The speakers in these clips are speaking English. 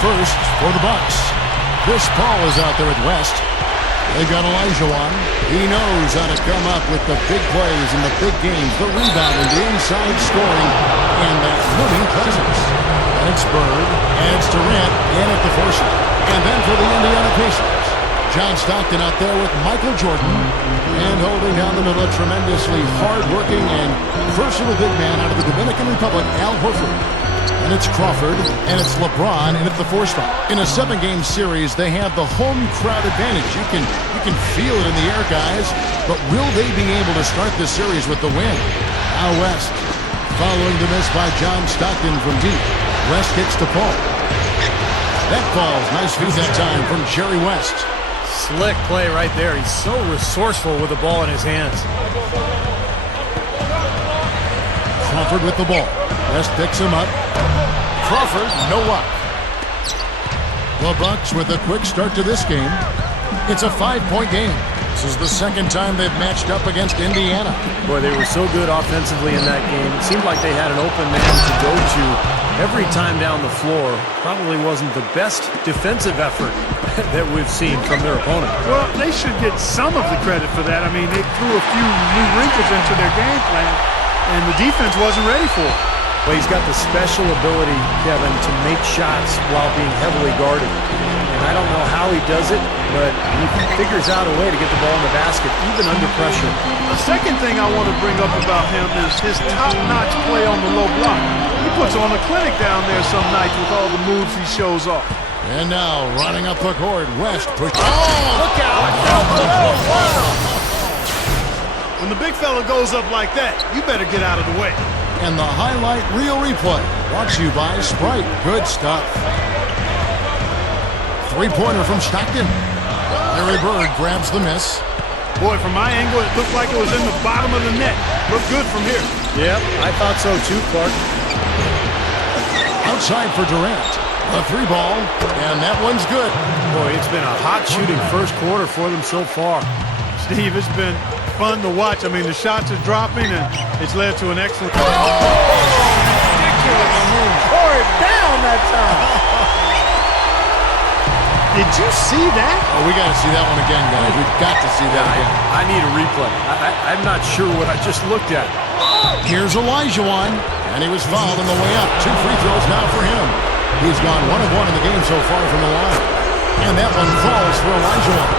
first for the Bucks. Chris Paul is out there at West. They've got Elijah on. He knows how to come up with the big plays in the big games, the rebounding, the inside scoring, and that moving presence. And it's Bird, and it's Durant in at the four shot. And then for the Indiana Pacers, John Stockton out there with Michael Jordan, and holding down the middle, a tremendously hard-working and versatile big man out of the Dominican Republic, Al Horford. And it's Crawford, and it's LeBron, and it's the four spot. In a 7-game series, they have the home crowd advantage. You can feel it in the air, guys. But will they be able to start this series with the win? Now West, following the miss by John Stockton from deep. West kicks to Paul. That falls. Nice feed that time from Jerry West. Slick play right there. He's so resourceful with the ball in his hands. Crawford with the ball. West picks him up. Crawford, no luck. The Bucks with a quick start to this game. It's a 5-point game. This is the second time they've matched up against Indiana. Boy, they were so good offensively in that game. It seemed like they had an open man to go to every time down the floor. Probably wasn't the best defensive effort that we've seen from their opponent. Well, they should get some of the credit for that. I mean, they threw a few new wrinkles into their game plan, and the defense wasn't ready for it. Well, he's got the special ability, Kevin, to make shots while being heavily guarded. And I don't know how he does it, but he figures out a way to get the ball in the basket, even under pressure. The second thing I want to bring up about him is his top-notch play on the low block. He puts on a clinic down there some nights with all the moves he shows off. And now, running up the court, West push. Oh, look out! When the big fella goes up like that, you better get out of the way. And the highlight reel replay brought to you by Sprite. Good stuff. Three-pointer from Stockton. Larry Bird grabs the miss. Boy, from my angle, it looked like it was in the bottom of the net. Looked good from here. Yep, I thought so too, Clark. Outside for Durant. A three ball, and that one's good. Boy, it's been a hot shooting first quarter for them so far. Steve, it's been fun to watch. I mean, the shots are dropping, and it's led to an excellent... Oh, ridiculous move. Tore it down that time. Did you see that? Oh, we got to see that one again, guys. We've got to see that again. I need a replay. I'm not sure what I just looked at. Here's Elijah one, and he was fouled on the way up. 2 free throws now for him. He's gone 1 of 1 in the game so far from the line. And that one falls for Elijah one.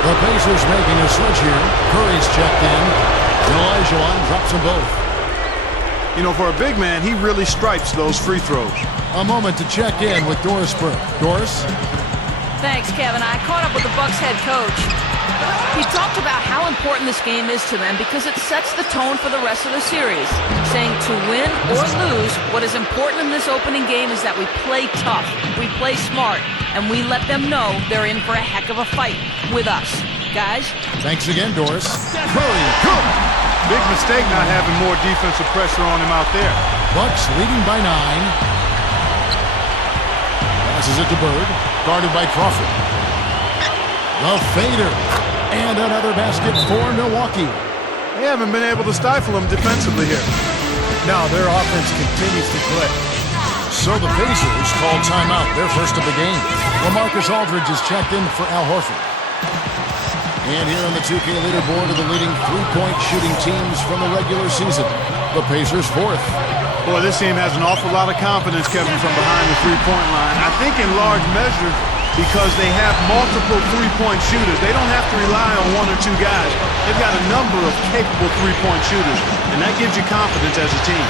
The Pacers making a switch here. Curry's checked in. Elijah one drops them both. You know, for a big man, he really stripes those free throws. A moment to check in with Doris Burke. Doris? Thanks, Kevin. I caught up with the Bucks head coach. He talked about how important this game is to them because it sets the tone for the rest of the series, saying to win or lose, what is important in this opening game is that we play tough, we play smart, and we let them know they're in for a heck of a fight with us. Guys? Thanks again, Doris. Curry, good! Big mistake not having more defensive pressure on him out there. Bucks leading by 9. Passes it to Bird, guarded by Crawford. The fader. And another basket for Milwaukee. They haven't been able to stifle him defensively here. No, their offense continues to click. So the Pacers call timeout, their first of the game. LaMarcus Aldridge is checked in for Al Horford. And here on the 2K leaderboard are the leading three-point shooting teams from the regular season. The Pacers 4th. Boy, this team has an awful lot of confidence, Kevin, from behind the three-point line. I think in large measure because they have multiple three-point shooters. They don't have to rely on 1 or 2 guys. They've got a number of capable three-point shooters, and that gives you confidence as a team.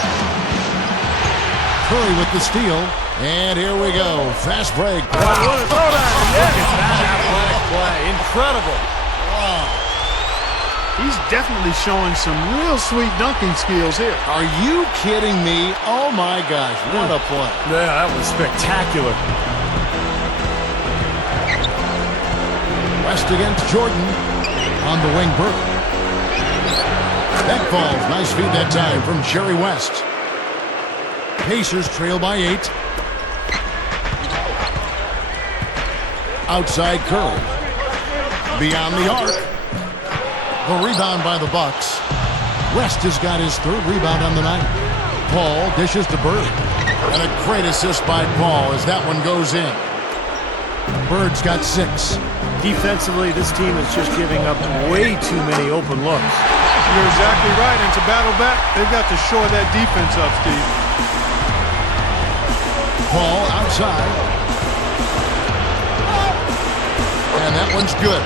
Curry with the steal, and here we go. Fast break. Wow. What a throwdown. Look at that athletic play. Incredible. Wow. He's definitely showing some real sweet dunking skills here. Are you kidding me? Oh, my gosh. What a play. Yeah, that was spectacular. West against Jordan. On the wing, Burke. That falls. Nice feed that time from Jerry West. Pacers trail by 8. Outside Curry. Beyond the arc. The rebound by the Bucks. West has got his 3rd rebound on the night. Paul dishes to Bird. And a great assist by Paul as that one goes in. Bird's got 6. Defensively, this team is just giving up way too many open looks. You're exactly right, and to battle back, they've got to shore that defense up, Steve. Paul outside. And that one's good.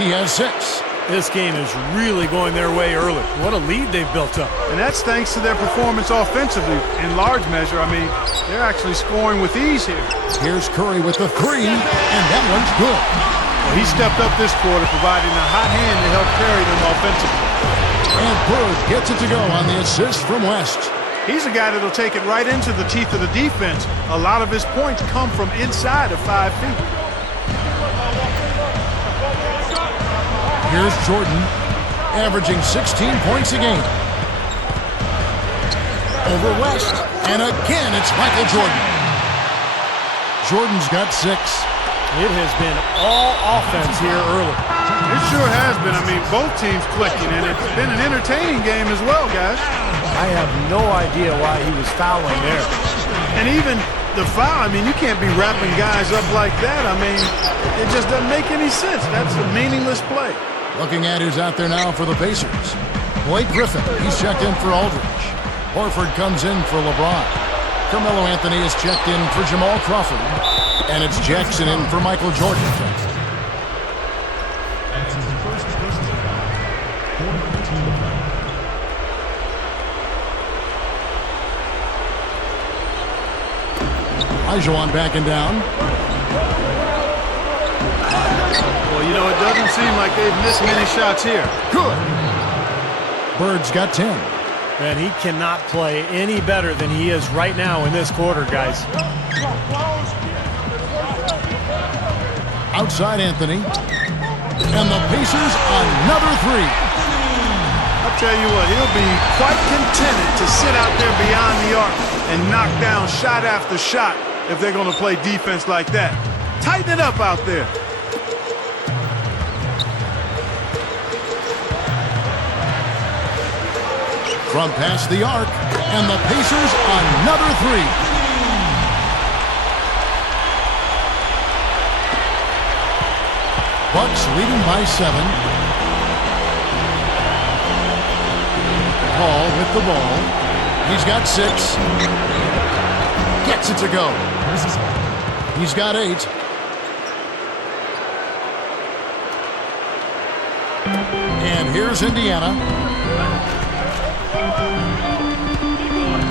He has 6. This game is really going their way early. What a lead they've built up. And that's thanks to their performance offensively. In large measure, I mean, they're actually scoring with ease here. Here's Curry with the 3, and that one's good. Well, he stepped up this quarter, providing a hot hand to help carry them offensively. And Bird gets it to go on the assist from West. He's a guy that'll take it right into the teeth of the defense. A lot of his points come from inside of 5 feet. Here's Jordan, averaging 16 points a game. Over West, and again it's Michael Jordan. Jordan's got 6. It has been all offense here early. It sure has been. I mean, both teams clicking, and it's been an entertaining game as well, guys. I have no idea why he was fouling there. And even the foul, I mean, you can't be wrapping guys up like that. I mean, it just doesn't make any sense. That's a meaningless play. Looking at who's out there now for the Pacers. Blake Griffin, he's checked in for Aldridge. Horford comes in for LeBron. Carmelo Anthony is checked in for Jamal Crawford. And it's Jackson in for Michael Jordan. Olajuwon backing down. Well, you know, it doesn't seem like they've missed many shots here. Good. Bird's got 10. Man, he cannot play any better than he is right now in this quarter, guys. Outside Anthony. And the Pacers another 3. I'll tell you what, he'll be quite contented to sit out there beyond the arc and knock down shot after shot if they're going to play defense like that. Tighten it up out there. From past the arc, and the Pacers another 3. Bucks leading by 7. Paul with the ball. He's got 6. Gets it to go. He's got 8. And here's Indiana.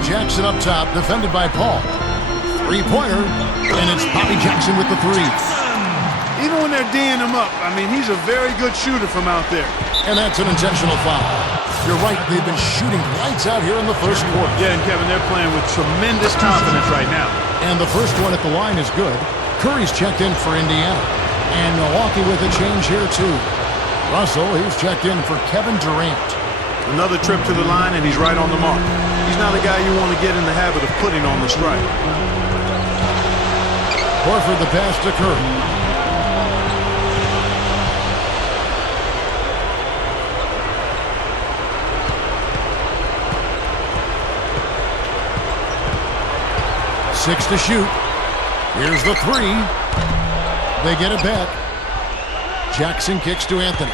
Jackson up top, defended by Paul. 3-pointer, and it's Bobby Jackson with the 3. Even when they're D'ing him up, I mean, he's a very good shooter from out there. And that's an intentional foul. You're right, they've been shooting lights out here in the first quarter. Yeah, and Kevin, they're playing with tremendous confidence right now. And the first one at the line is good. Curry's checked in for Indiana. And Milwaukee with a change here, too. Russell, he's checked in for Kevin Durant. Another trip to the line, and he's right on the mark. He's not a guy you want to get in the habit of putting on the strike. Horford the pass to Curry. Six to shoot. Here's the 3. They get it back. Jackson kicks to Anthony.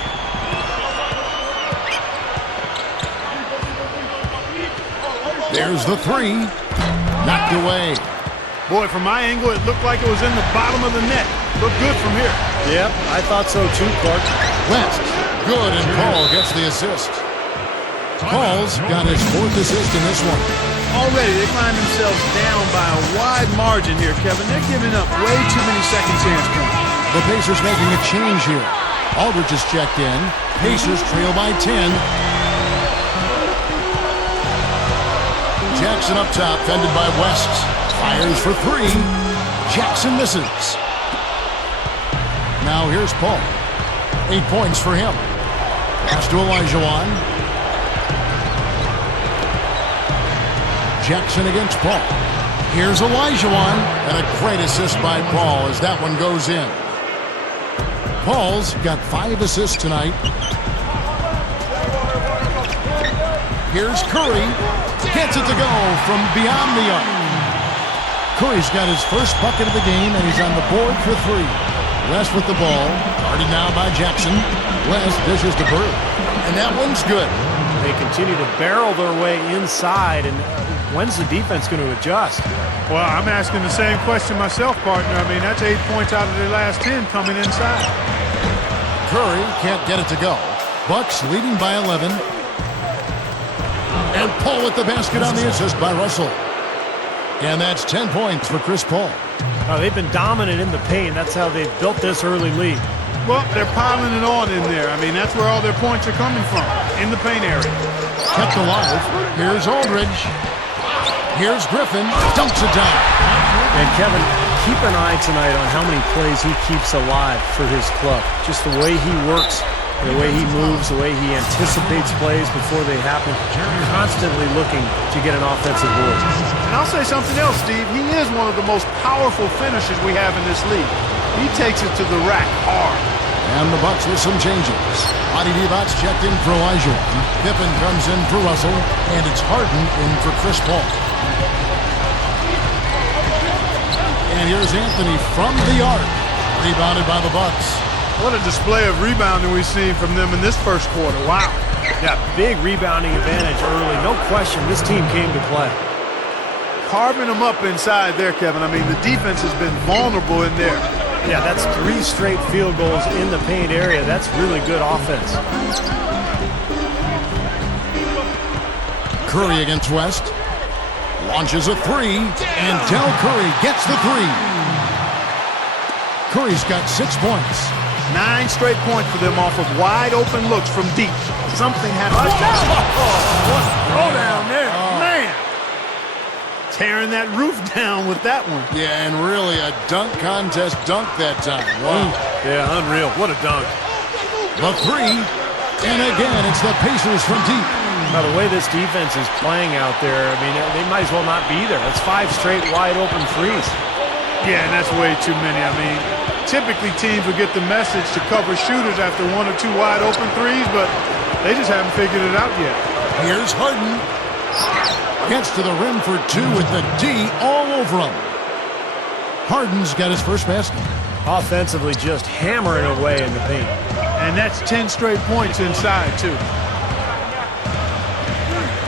There's the 3. Knocked away. Boy, from my angle, it looked like it was in the bottom of the net. Looked good from here. Yep, I thought so too, Clark. West. Good, and Paul gets the assist. Paul's got his 4th assist in this one. Already, they find themselves down by a wide margin here, Kevin. They're giving up way too many second chance points. The Pacers making a change here. Aldridge is checked in. Pacers trail by 10. Jackson up top, fended by West. Fires for 3. Jackson misses. Now here's Paul. 8 points for him. Pass to Olajuwon. Jackson against Paul. Here's Olajuwon, and a great assist by Paul as that one goes in. Paul's got 5 assists tonight. Here's Curry. Gets it to go from beyond the arc. Curry's got his first bucket of the game, and he's on the board for three. West with the ball, guarded now by Jackson. West dishes to Bird, and that one's good. They continue to barrel their way inside, and when's the defense going to adjust? Well, I'm asking the same question myself, partner. I mean, that's 8 points out of their last 10 coming inside. Curry can't get it to go. Bucks leading by 11. And Paul with the basket on the assist by Russell. And that's 10 points for Chris Paul. They've been dominant in the paint. That's how they've built this early lead. Well, they're piling it on in there. I mean, that's where all their points are coming from, in the paint area. Kept alive. Here's Aldridge. Here's Griffin. Dumps it down. And Kevin, keep an eye tonight on how many plays he keeps alive for his club. Just the way he works, the way he moves, the way he anticipates plays before they happen. Constantly looking to get an offensive board. And I'll say something else, Steve. He is one of the most powerful finishers we have in this league. He takes it to the rack hard. And the Bucks with some changes. Adi Divac's checked in for Elijah. Pippen comes in for Russell. And it's Harden in for Chris Paul. And here's Anthony from the arc. Rebounded by the Bucks. What a display of rebounding we've seen from them in this first quarter. Wow. Yeah, big rebounding advantage early. No question, this team came to play. Carving them up inside there, Kevin. I mean, the defense has been vulnerable in there. Yeah, that's 3 straight field goals in the paint area. That's really good offense. Curry against West. Launches a three, and Del Curry gets the three. Curry's got 6 points. 9 straight points for them off of wide open looks from deep. Something has to go down there. Man. Tearing that roof down with that one. Yeah, and really a dunk contest dunk that time. Wow. Yeah, unreal. What a dunk. The three, and again, it's the Pacers from deep. Now, the way this defense is playing out there, I mean, they might as well not be there. That's 5 straight wide open threes. Yeah, and that's way too many. I mean, typically teams will get the message to cover shooters after 1 or 2 wide open threes, but they just haven't figured it out yet. Here's Harden. Gets to the rim for 2 with the D all over him. Harden's got his first basket. Offensively, just hammering away in the paint. And that's 10 straight points inside, too.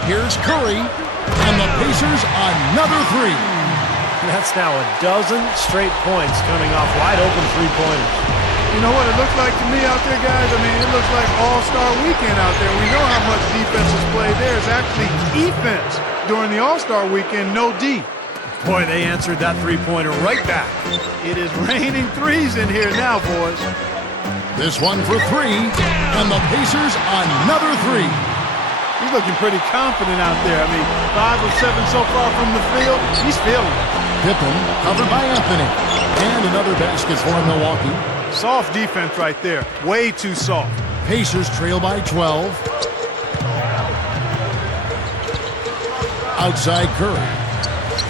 Here's Curry, and the Pacers another three. That's now 12 straight points coming off wide open three-pointers. You know what it looks like to me out there, guys? I mean, it looks like All-Star Weekend out there. We know how much defense is played there. It's actually defense during the All-Star Weekend, no D. Boy, they answered that three-pointer right back. It is raining threes in here now, boys. This one for 3, and the Pacers another 3. He's looking pretty confident out there. I mean, 5 of 7 so far from the field. He's feeling it. Pippen covered by Anthony. And another basket for Milwaukee. Soft defense right there. Way too soft. Pacers trail by 12. Outside Curry.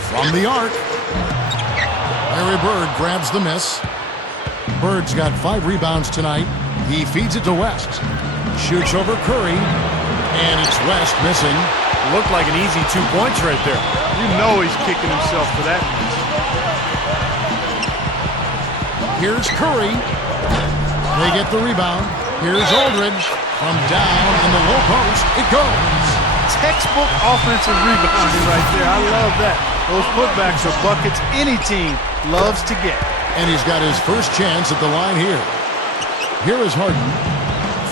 From the arc. Larry Bird grabs the miss. Bird's got 5 rebounds tonight. He feeds it to West. Shoots over Curry. And it's West missing. Looked like an easy 2 points right there. You know he's kicking himself for that. Here's Curry. They get the rebound. Here's Aldridge. From down in the low post, it goes. Textbook offensive rebounding right there. I love that. Those putbacks are buckets any team loves to get. And he's got his first chance at the line here. Here is Harden.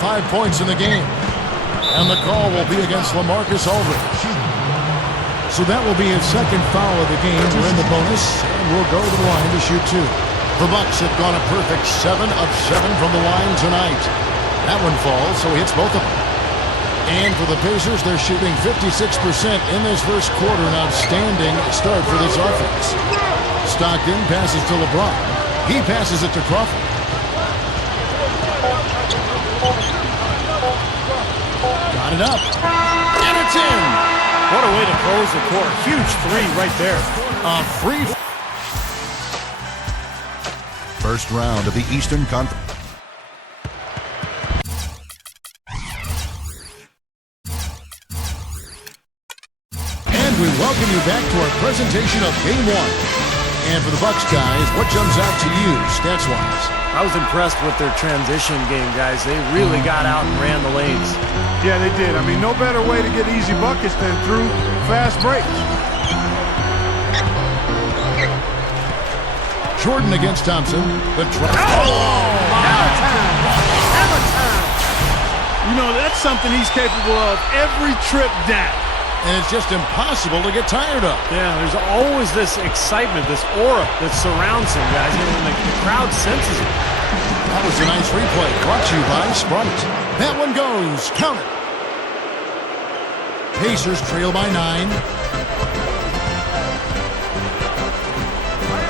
5 points in the game. And the call will be against LaMarcus Aldridge. So that will be his second foul of the game. We're in the bonus, and we'll go to the line to shoot 2. The Bucks have gone a perfect 7 of 7 from the line tonight. That one falls, so he hits both of them. And for the Pacers, they're shooting 56% in this first quarter. An outstanding start for this offense. Stockton passes to LeBron. He passes it to Crawford. Got it up. And it's in. What a way to close the court. Huge 3 right there. A free. First round of the Eastern Conference. And we welcome you back to our presentation of Game 1. And for the Bucks guys, what jumps out to you stats-wise? I was impressed with their transition game, guys. They really got out and ran the lanes. Yeah, they did. I mean, no better way to get easy buckets than through fast breaks. Jordan against Thompson. The Hammer time! Hammer time! You know, that's something he's capable of every trip down. And it's just impossible to get tired of. Yeah, there's always this excitement, this aura that surrounds him, guys, and the crowd senses it. That was a nice replay, brought to you by Sprite. That one goes. Count it. Pacers trail by 9.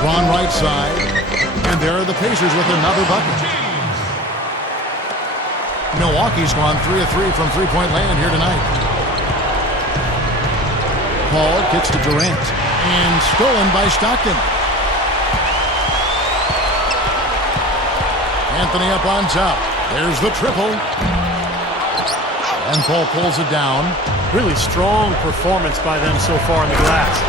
Ron right side. And there are the Pacers with another bucket. Milwaukee's gone 3 of 3 from three-point land here tonight. Paul kicks to Durant. And stolen by Stockton. Anthony up on top. There's the triple. And Paul pulls it down. Really strong performance by them so far in the glass.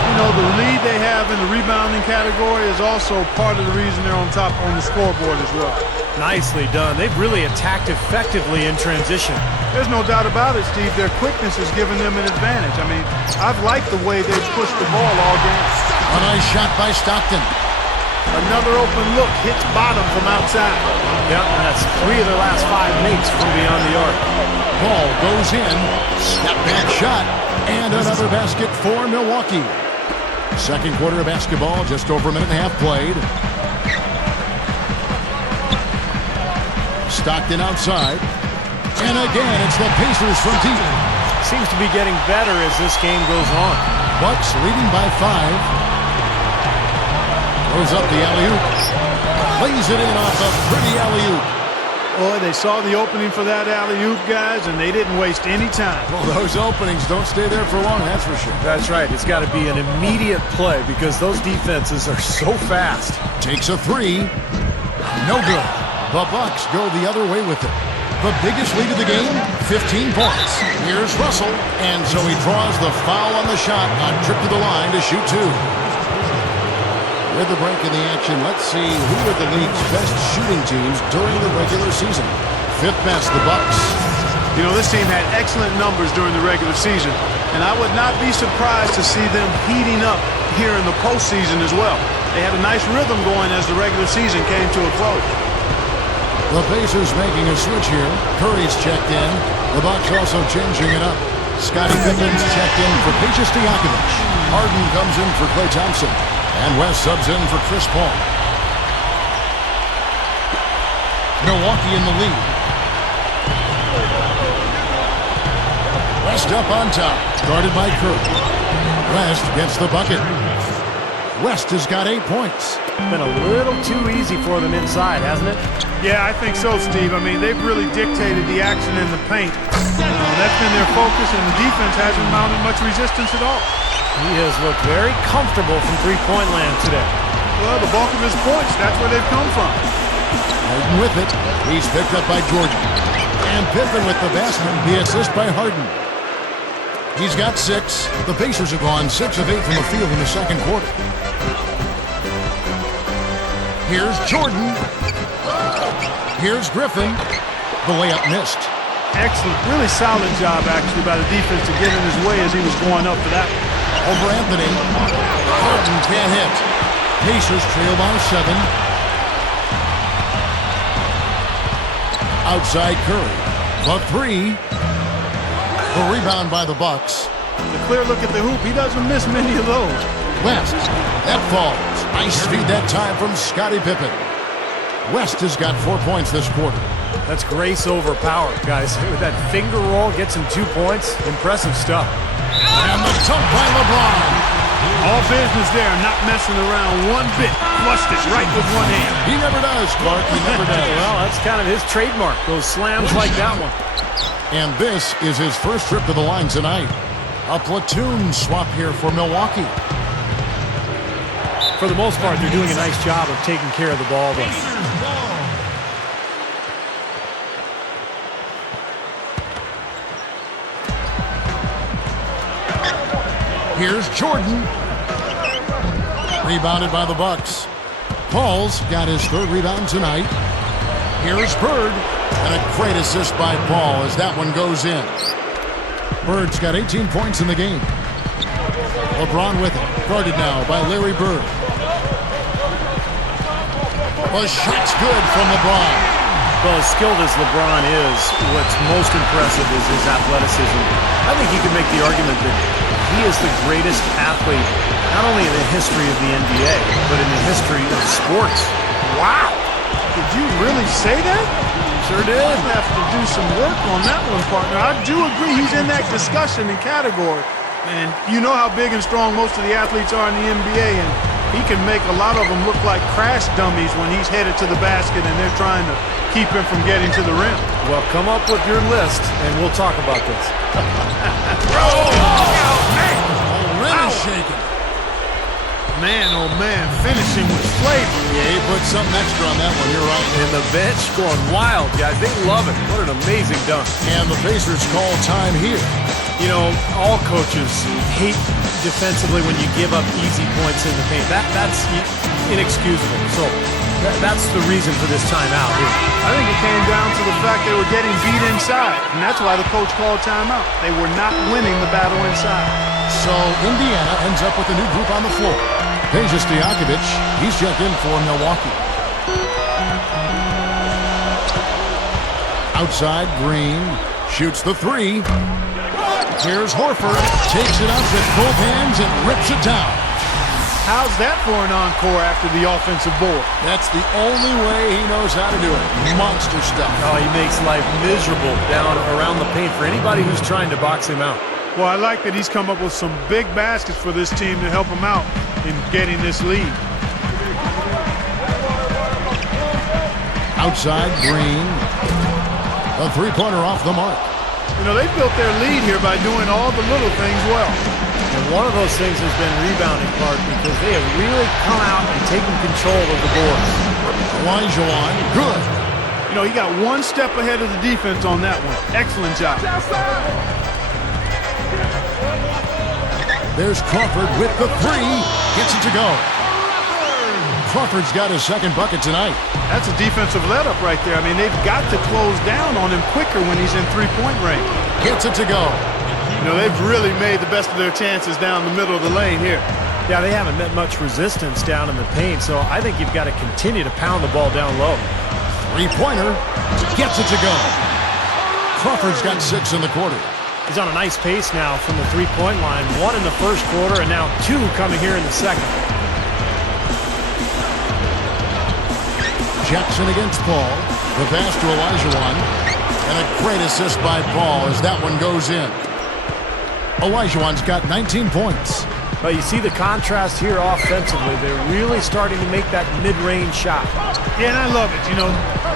You know, the lead they have in the rebounding category is also part of the reason they're on top on the scoreboard as well. Nicely done. They've really attacked effectively in transition. There's no doubt about it, Steve. Their quickness has given them an advantage. I mean, I've liked the way they've pushed the ball all game. A nice shot by Stockton. Another open look hits bottom from outside. Yep, and that's 3 of their last 5 makes from beyond the arc. Ball goes in. Step back shot. And another basket for Milwaukee. Second quarter of basketball, just over a minute and a half played. Stockton outside. And again, it's the Pacers from deep. Seems to be getting better as this game goes on. Bucks leading by 5. Throws up the alley-oop. Lays it in off a pretty alley-oop. Boy, they saw the opening for that alley-oop, guys, and they didn't waste any time. Well, those openings don't stay there for long, that's for sure. That's right. It's got to be an immediate play because those defenses are so fast. Takes a 3. No good. The Bucks go the other way with it. The biggest lead of the game, 15 points. Here's Russell, and so he draws the foul on the shot on trip to the line to shoot 2. With the break in the action, let's see who are the league's best shooting teams during the regular season. 5th best, the Bucks. You know, this team had excellent numbers during the regular season, and I would not be surprised to see them heating up here in the postseason as well. They had a nice rhythm going as the regular season came to a close. The Pacers making a switch here. Curry's checked in. The Bucks also changing it up. Scottie Pippen's checked in for Peja Stojakovic. Harden comes in for Klay Thompson. And West subs in for Chris Paul. Milwaukee in the lead. West up on top. Guarded by Curry. West gets the bucket. West has got 8 points. Been a little too easy for them inside, hasn't it? Yeah, I think so, Steve. I mean, they've really dictated the action in the paint. That's been their focus, and the defense hasn't mounted much resistance at all. He has looked very comfortable from three-point land today. Well, the bulk of his points, that's where they've come from. Harden with it. He's picked up by Jordan. And Pippen with the basket. The assist by Harden. He's got 6. The Pacers have gone 6 of 8 from the field in the second quarter. Here's Jordan. Here's Griffin. The layup missed. Excellent. Really solid job, actually, by the defense to get in his way as he was going up for that. Over Anthony. Harden can't hit. Pacers trail by 7. Outside Curry. The 3. The rebound by the Bucks. The clear look at the hoop. He doesn't miss many of those. West. That falls. Nice speed that time from Scottie Pippen. West has got 4 points this quarter. That's grace over power, guys. With that finger roll, gets him 2 points. Impressive stuff. And the dunk by LeBron. All business there, not messing around one bit. Flushed it right with one hand. He never does, Clark. He never does. Well, that's kind of his trademark, those slams like that one. And this is his first trip to the line tonight. A platoon swap here for Milwaukee. For the most part, they're doing a nice job of taking care of the ball, though. Here's Jordan. Rebounded by the Bucks. Paul's got his third rebound tonight. Here's Bird. And a great assist by Paul as that one goes in. Bird's got 18 points in the game. LeBron with it. Guarded now by Larry Bird. The shot's good from LeBron. Well, as skilled as LeBron is, what's most impressive is his athleticism. I think you can make the argument that he is the greatest athlete, not only in the history of the NBA, but in the history of sports. Wow! Did you really say that? Sure did. I'll have to do some work on that one, partner. I do agree he's in that discussion and category. And you know how big and strong most of the athletes are in the NBA, and he can make a lot of them look like crash dummies when he's headed to the basket and they're trying to keep him from getting to the rim. Well, come up with your list, and we'll talk about this. Already shaking. Man, oh man, finishing with flavor. Yeah, he put something extra on that one. You're right. And the bench going wild, guys. They love it. What an amazing dunk. And the Pacers call time here. You know, all coaches hate defensively when you give up easy points in the paint. That's inexcusable. So that's the reason for this timeout here. I think it came down to the fact they were getting beat inside, and that's why the coach called timeout. They were not winning the battle inside. So Indiana ends up with a new group on the floor. Peja Stojakovic, he's checked in for Milwaukee. Outside, Green shoots the three. Here's Horford, takes it up with both hands and rips it down. How's that for an encore after the offensive board? That's the only way he knows how to do it. Monster stuff. Oh, he makes life miserable down around the paint for anybody who's trying to box him out. Well, I like that he's come up with some big baskets for this team to help him out in getting this lead. Outside, Green. A three-pointer off the mark. You know, they built their lead here by doing all the little things well. And one of those things has been rebounding, Clark, because they have really come out and taken control of the boards. Olajuwon, good. You know, he got one step ahead of the defense on that one. Excellent job. There's Crawford with the three. Gets it to go. Crawford's got his second bucket tonight. That's a defensive let-up right there. I mean, they've got to close down on him quicker when he's in three-point range. Gets it to go. You know, they've really made the best of their chances down the middle of the lane here. Yeah, they haven't met much resistance down in the paint, so I think you've got to continue to pound the ball down low. Three-pointer. Gets it to go. Crawford's got 6 in the quarter. He's on a nice pace now from the three-point line. 1 in the first quarter and now 2 coming here in the second. Jackson against Paul. The pass to Olajuwon. And a great assist by Paul as that one goes in. Olajuwon's got 19 points. But you see the contrast here offensively. They're really starting to make that mid-range shot. Yeah, and I love it. You know,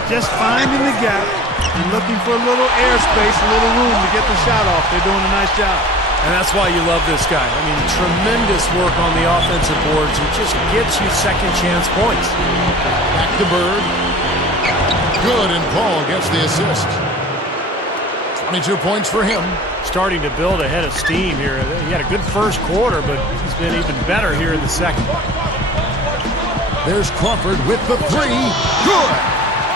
just finding the gap and looking for a little airspace, a little room to get the shot off. They're doing a nice job. And that's why you love this guy. I mean, tremendous work on the offensive boards. It just gets you second chance points. Back to Bird. Good, and Paul gets the assist. 22 points for him. Starting to build a head of steam here. He had a good first quarter, but he's been even better here in the second. There's Crawford with the three. Good!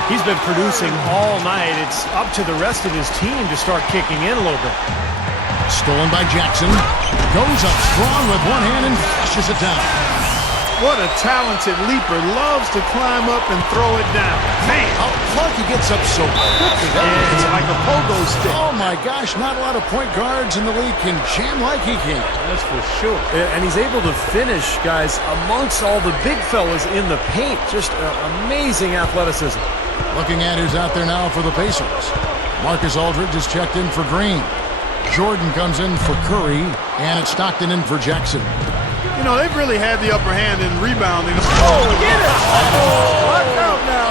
He's been producing all night. It's up to the rest of his team to start kicking in a little bit. Stolen by Jackson. Goes up strong with one hand and flushes it down. What a talented leaper. Loves to climb up and throw it down. Man! Oh, Clark, he gets up so quickly. It's like a pogo stick. Oh, my gosh. Not a lot of point guards in the league can jam like he can. That's for sure. And he's able to finish, guys, amongst all the big fellas in the paint. Just amazing athleticism. Looking at who's out there now for the Pacers. Marcus Aldridge is checked in for Green. Jordan comes in for Curry, and it's Stockton in for Jackson. You know, they've really had the upper hand in rebounding. Oh, get it! Oh, watch out now.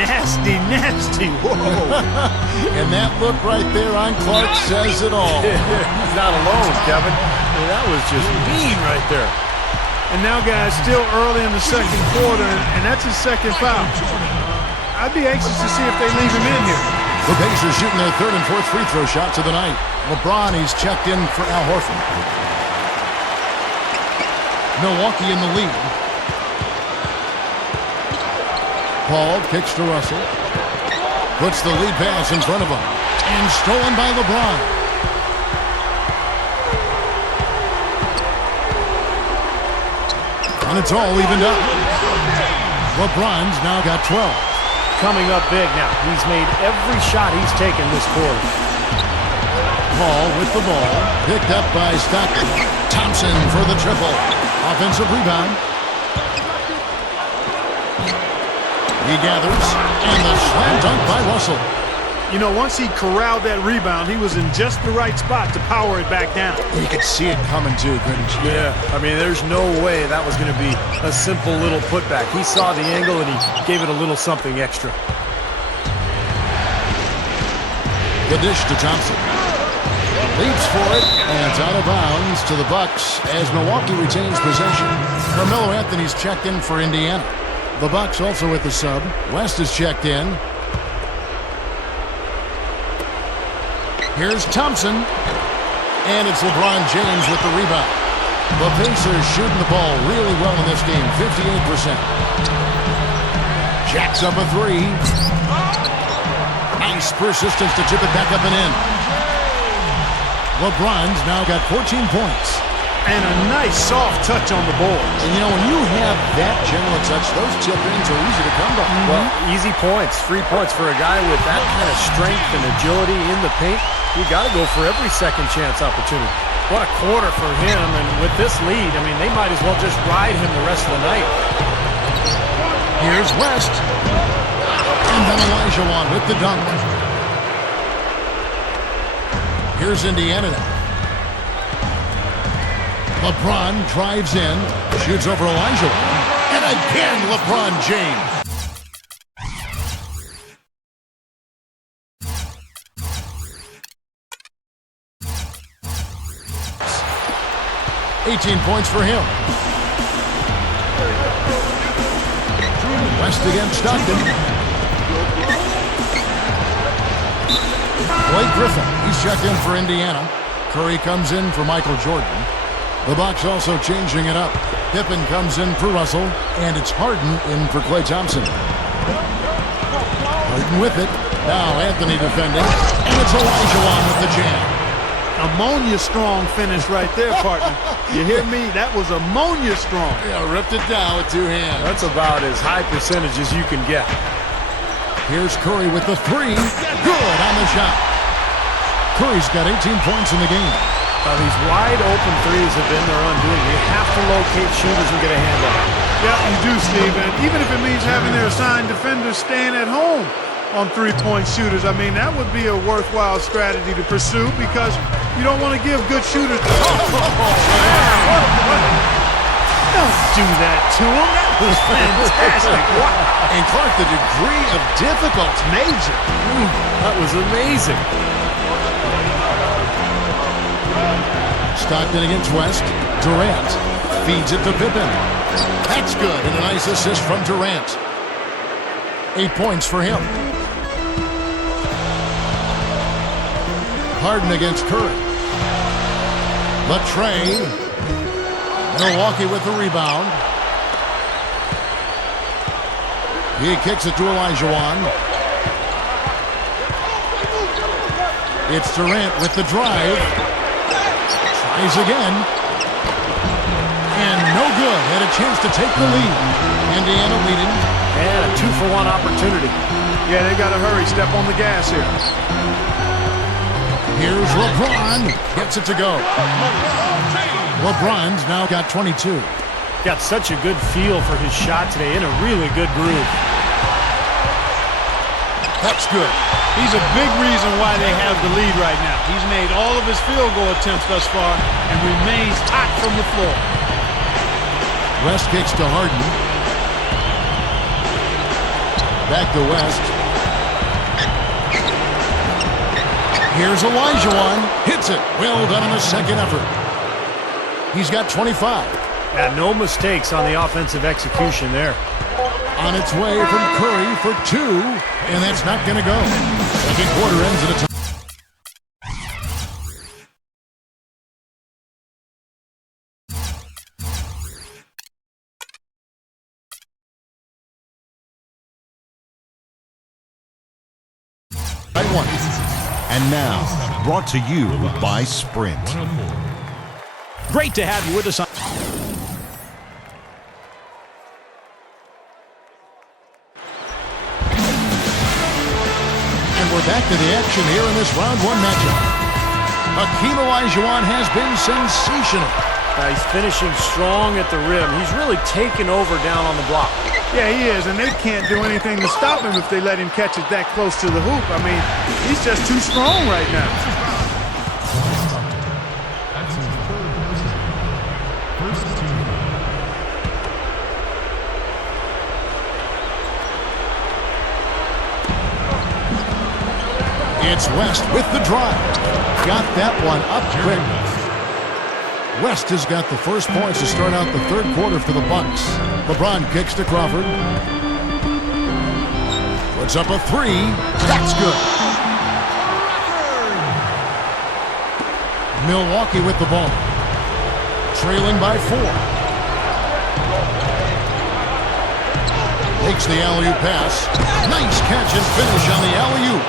Nasty, nasty. Whoa. And that look right there on Clark says it all. He's not alone, Kevin. That was just mean right there. And now, guys, still early in the second quarter, and that's his second foul. I'd be anxious to see if they leave him in here. The Pacers shooting their third and fourth free throw shots of the night. LeBron, he's checked in for Al Horford. Milwaukee in the lead. Paul kicks to Russell. Puts the lead pass in front of him. And stolen by LeBron. And it's all evened up. LeBron's now got 12. Coming up big now. He's made every shot he's taken this quarter. Paul with the ball. Picked up by Stockton. Thompson for the triple. Offensive rebound. He gathers. And the slam dunk by Russell. You know, once he corralled that rebound, he was in just the right spot to power it back down. You could see it coming too, couldn't you? Yeah, I mean, there's no way that was going to be a simple little putback. He saw the angle and he gave it a little something extra. The dish to Thompson. Leaps for it, and it's out of bounds to the Bucks as Milwaukee retains possession. Carmelo Anthony's checked in for Indiana. The Bucks also with the sub. West is checked in. Here's Thompson. And it's LeBron James with the rebound. The Pacers shooting the ball really well in this game, 58%. Jacks up a three. Nice persistence to tip it back up and in. LeBron's now got 14 points. And a nice soft touch on the board. And you know, when you have that general touch, those chip-ins are easy to come by. Well, easy points, free points for a guy with that kind of strength and agility in the paint. You got to go for every second chance opportunity. What a quarter for him, and with this lead, I mean, they might as well just ride him the rest of the night. Here's West. And then Olajuwon with the dunk. Here's Indiana now. LeBron drives in, shoots over Olajuwon, and again LeBron James. $18 points for him. West against Stockton. Blake Griffin, he's checked in for Indiana. Curry comes in for Michael Jordan. The Bucks also changing it up. Pippen comes in for Russell, and it's Harden in for Klay Thompson. Harden with it. Now Anthony defending, and it's Olajuwon with the jam. Ammonia strong finish right there, partner. You hear me? That was ammonia strong. Yeah, ripped it down with two hands. That's about as high percentage as you can get. Here's Curry with the three. Good on the shot. Curry's got 18 points in the game. These wide open threes have been their undoing. You have to locate shooters and get a hand on them. Yeah, you do, Steve. And even if it means having their assigned defenders stand at home on three-point shooters, I mean, that would be a worthwhile strategy to pursue because you don't want to give good shooters. Don't do that to him. That was fantastic. And Clark, the degree of difficulty. Major. That was amazing. Stockton against West. Durant feeds it to Pippen. That's good, and a nice assist from Durant. 8 points for him. Harden against Curry. Latrey. Milwaukee with the rebound. He kicks it to Olajuwon. It's Durant with the drive. Tries again. And no good. Had a chance to take the lead. Indiana leading. And a 2-for-1 opportunity. Yeah, they got to hurry. Step on the gas here. Here's LeBron. Gets it to go. LeBron's now got 22. Got such a good feel for his shot today, in a really good groove. That's good. He's a big reason why they have the lead right now. He's made all of his field goal attempts thus far and remains hot from the floor. West kicks to Harden. Back to West. Here's Olajuwon. Hits it. Well done on the second effort. He's got 25. Yeah, no mistakes on the offensive execution there. On its way from Curry for two, and that's not going to go. Second quarter ends at a time. one. And now, brought to you by Sprint. Great to have you with us on. And we're back to the action here in this round one matchup. Hakeem Olajuwon has been sensational. He's finishing strong at the rim. He's really taken over down on the block. Yeah, he is, and they can't do anything to stop him if they let him catch it that close to the hoop. I mean, he's just too strong right now. It's West with the drive. Got that one up quick. West has got the first points to start out the third quarter for the Bucks. LeBron kicks to Crawford. Puts up a three. That's good. Milwaukee with the ball. Trailing by 4. Takes the alley-oop pass. Nice catch and finish on the alley-oop.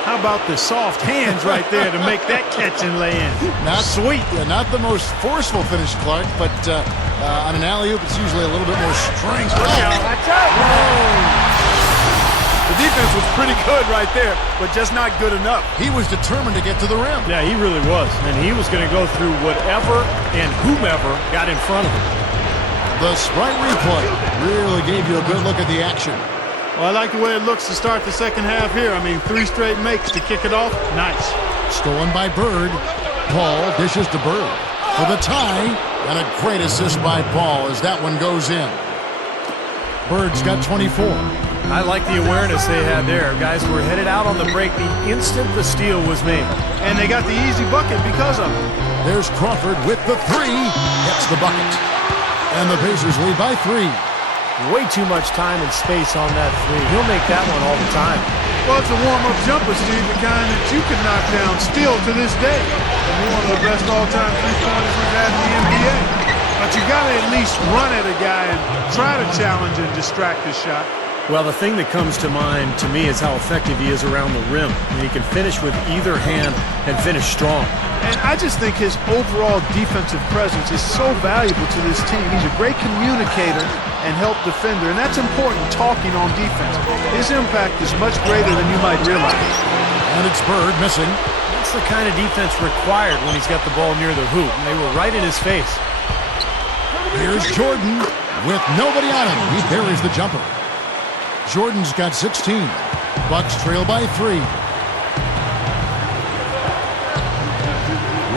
How about the soft hands right there to make that catch and lay in? Not sweet. Yeah, not the most forceful finish, Clark, but on an alley-oop, it's usually a little bit more strength. The defense was pretty good right there, but just not good enough. He was determined to get to the rim. Yeah, he really was. And he was going to go through whatever and whomever got in front of him. The Sprite replay really gave you a good look at the action. Well, I like the way it looks to start the second half here. I mean, 3 straight makes to kick it off. Nice. Stolen by Bird. Paul dishes to Bird for the tie, and a great assist by Paul as that one goes in. Bird's got 24. I like the awareness they had there. Guys were headed out on the break the instant the steal was made. And they got the easy bucket because of it. There's Crawford with the 3. Gets the bucket. And the Pacers lead by 3. Way too much time and space on that 3. He'll make that one all the time. Well, it's a warm-up jumper, Steve, the kind that you can knock down still to this day. And one of the best all-time three-pointers we've had in the NBA. But you got to at least run at a guy and try to challenge and distract his shot. Well, the thing that comes to mind to me is how effective he is around the rim. I mean, he can finish with either hand and finish strong. And I just think his overall defensive presence is so valuable to this team. He's a great communicator and help defender, and that's important talking on defense. His impact is much greater than you might realize. And it's Bird missing. That's the kind of defense required when he's got the ball near the hoop. And they were right in his face. Here's Jordan with nobody on him. He buries the jumper. Jordan's got 16. Bucks trail by 3.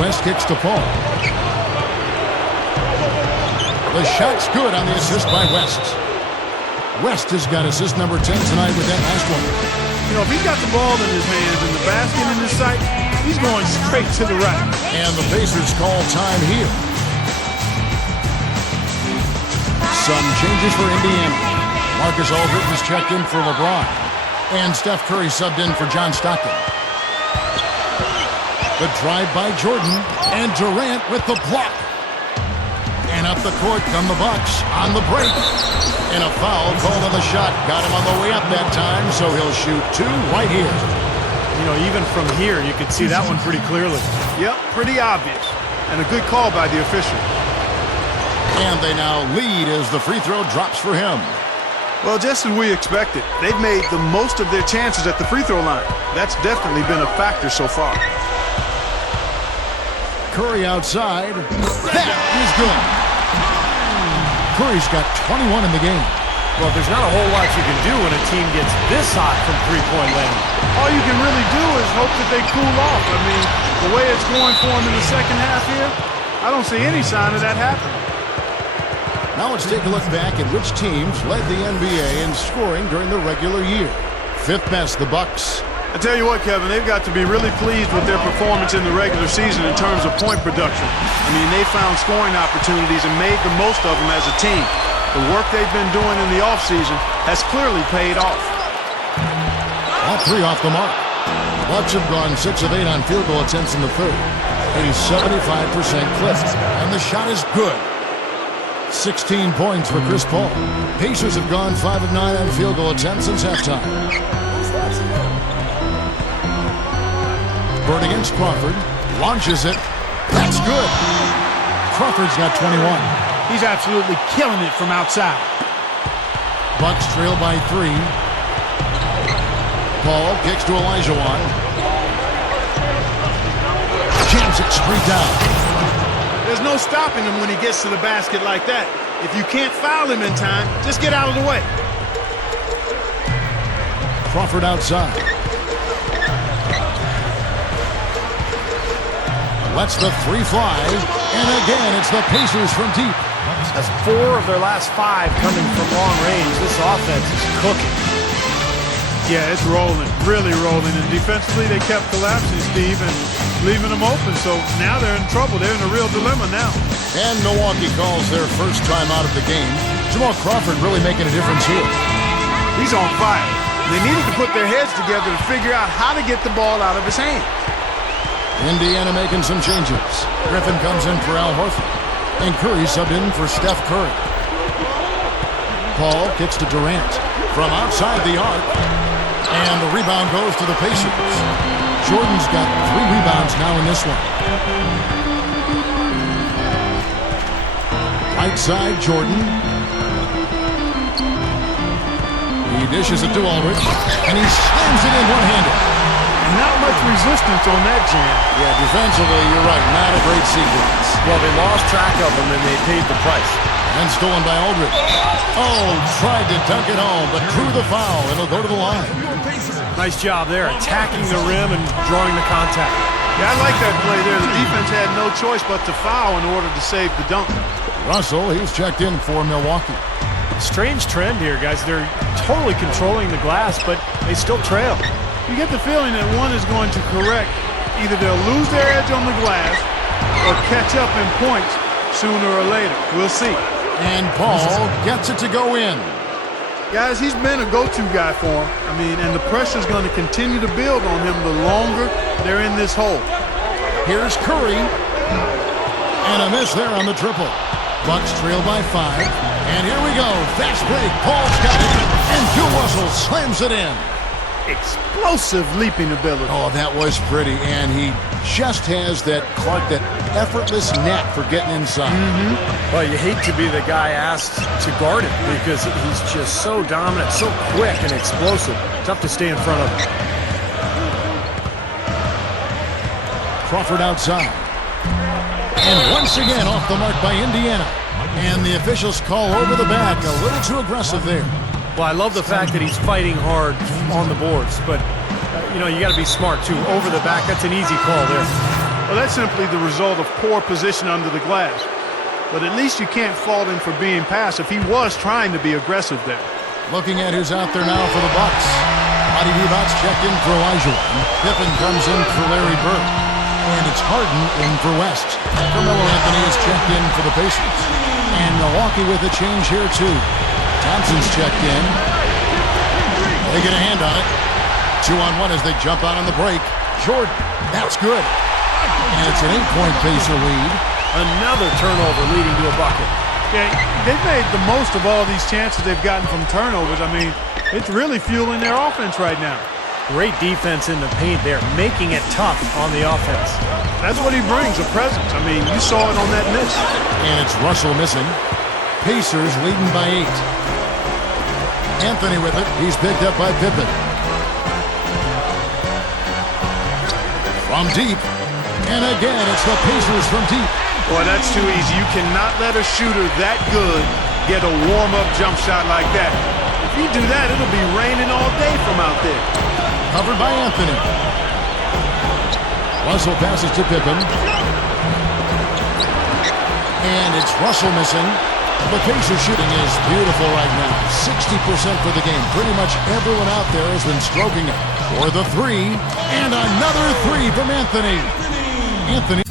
West kicks to Paul. The shot's good on the assist by West. West has got assist number 10 tonight with that last one. You know, if he's got the ball in his hands and the basket in his sight, he's going straight to the rack. And the Pacers call time here. Some changes for Indiana. Marcus Aldridge is checked in for LeBron. And Steph Curry subbed in for John Stockton. The drive by Jordan. And Durant with the block. And up the court come the Bucks on the break. And a foul called on the shot. Got him on the way up that time, so he'll shoot 2 right here. You know, even from here, you could see that one pretty clearly. Yep, pretty obvious. And a good call by the official. And they now lead as the free throw drops for him. Well, just as we expected, they've made the most of their chances at the free throw line. That's definitely been a factor so far. Curry outside. That is good. Curry's got 21 in the game. Well, there's not a whole lot you can do when a team gets this hot from three-point land. All you can really do is hope that they cool off. I mean, the way it's going for them in the second half here, I don't see any sign of that happening. Now let's take a look back at which teams led the NBA in scoring during the regular year. 5th best, the Bucks. I tell you what, Kevin, they've got to be really pleased with their performance in the regular season in terms of point production. I mean, they found scoring opportunities and made the most of them as a team. The work they've been doing in the offseason has clearly paid off. All 3 off the mark. Bucks have gone 6 of 8 on field goal attempts in the third. A 75% clip. And the shot is good. 16 points for Chris Paul. Pacers have gone 5 of 9 on field goal attempts since halftime. Bird against Crawford. Launches it. That's good. Crawford's got 21. He's absolutely killing it from outside. Bucks trail by 3. Paul kicks to Olajuwon. Jams it straight down. There's no stopping him when he gets to the basket like that. If you can't foul him in time, just get out of the way. Crawford outside. Lets the 3 fly. And again, it's the Pacers from deep. That's 4 of their last 5 coming from long range. This offense is cooking. Yeah, it's rolling, really rolling. And defensively, they kept collapsing, Steve, and leaving them open. So now they're in trouble. They're in a real dilemma now. And Milwaukee calls their first time out of the game. Jamal Crawford really making a difference here. He's on fire. They needed to put their heads together to figure out how to get the ball out of his hand. Indiana making some changes. Griffin comes in for Al Horford. And Curry subbed in for Steph Curry. Paul kicks to Durant from outside the arc. And the rebound goes to the Pacers. Jordan's got 3 rebounds now in this one. Right side, Jordan. He dishes it to Aldridge. And he slams it in one-handed. Not much resistance on that jam. Yeah, defensively, you're right. Not a great sequence. Well, they lost track of him, and they paid the price. And stolen by Aldridge. Oh, tried to dunk it home, but drew the foul. It'll go to the line. Nice job there, attacking the rim and drawing the contact. Yeah, I like that play there. The defense had no choice but to foul in order to save the dunk. Russell, he's checked in for Milwaukee. Strange trend here, guys. They're totally controlling the glass, but they still trail. You get the feeling that one is going to correct. Either they'll lose their edge on the glass or catch up in points sooner or later. We'll see. And Paul gets it to go in. Guys, he's been a go-to guy for him. I mean, and the pressure's going to continue to build on him the longer they're in this hole. Here's Curry. And a miss there on the triple. Bucks trail by 5. And here we go. Fast break. Paul's got it. And Bill Russell slams it in. Explosive leaping ability. Oh, that was pretty. And he just has that effortless knack for getting inside. Well, you hate to be the guy asked to guard him because he's just so dominant, so quick and explosive. Tough to stay in front of him. Crawford outside. And once again off the mark by Indiana. And the officials call over the back. A little too aggressive there. Well, I love the fact that he's fighting hard on the boards, but, you know, you got to be smart, too. Over the back, that's an easy call there. Well, that's simply the result of poor position under the glass. But at least you can't fault him for being passive. He was trying to be aggressive there. Looking at who's out there now for the Bucks. Marty Divac checked in for Olajuwon. Pippen comes in for Larry Bird. And it's Harden in for West. Carmelo Anthony is checked in for the Pacers. And Milwaukee with a change here, too. Thompson's checked in. They get a hand on it. 2-on-1 as they jump out on the break. Jordan, that's good. And it's an 8-point Pacer lead. Another turnover leading to a bucket. Yeah, they've made the most of all these chances they've gotten from turnovers. I mean, it's really fueling their offense right now. Great defense in the paint there, making it tough on the offense. That's what he brings, a presence. I mean, you saw it on that miss. And it's Russell missing. Pacers leading by 8. Anthony with it. He's picked up by Pippen. From deep. And again, it's the Pacers from deep. Boy, that's too easy. You cannot let a shooter that good get a warm-up jump shot like that. If you do that, it'll be raining all day from out there. Covered by Anthony. Russell passes to Pippen. And it's Russell missing. The Pacers shooting is beautiful right now. 60% for the game. Pretty much everyone out there has been stroking it. For the 3. And another 3 from Anthony. Anthony.